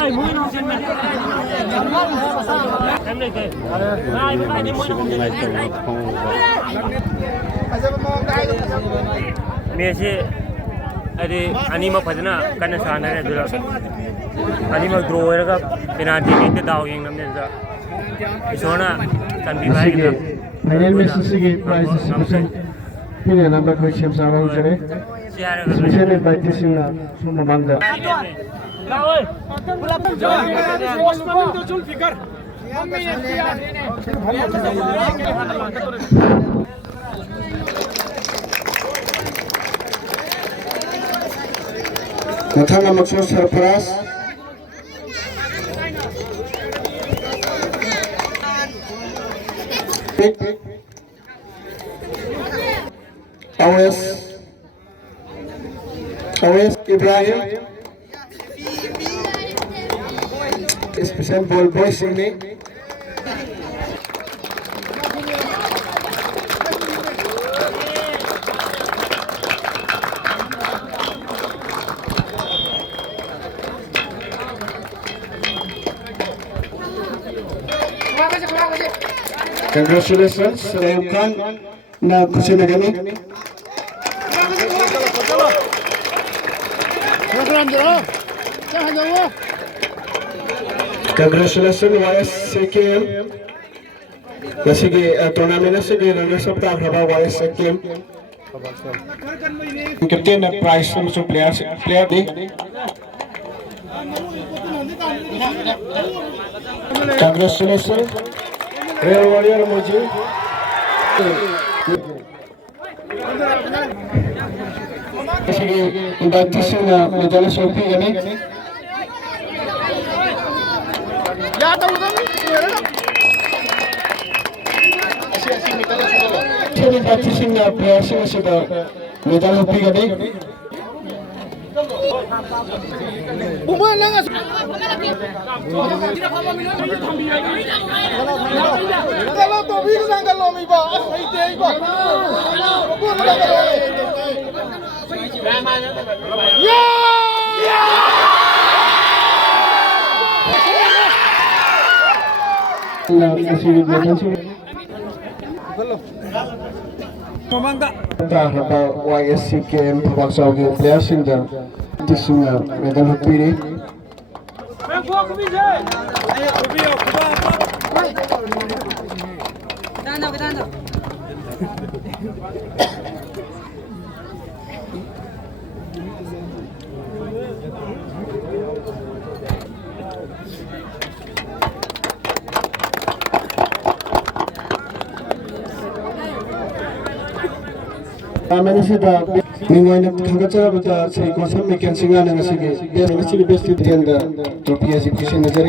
ai mũi nó xem này em này kìa ai với ai đi mũi nó không nhìn Messi adi anima phajna kana sana re dura anima draw era penalty ke daw yeng namne da isona tanbi bhai ke final में सुसुकी prize distribution फिर number कोई Shem सावा उजरे specially practising ना सुमा मांगदा Matang maksud surprise Awes Ibrahim special ball boy sini Congratulations, Sayum Khan na खुशी लगनी Congratulations YSKM Nasigi tournament nasigi runners-up ta haba YSKM Captain prize some player di Congratulations Real Warrior Moji Nasigi baptism medal sopi gani Sini practicing na pressing sudah medal hobi gani. Umalang as. Kalau tu bisa sangat lomi ba, asai deh ba. Ya. Terhadap YSCKM Pakistan के players in the जिसमें medal hopi Kami sudah minggu ini kagak betul saya konsum makan singa dengan segi. Biasanya sih best itu yang trofi exhibition aja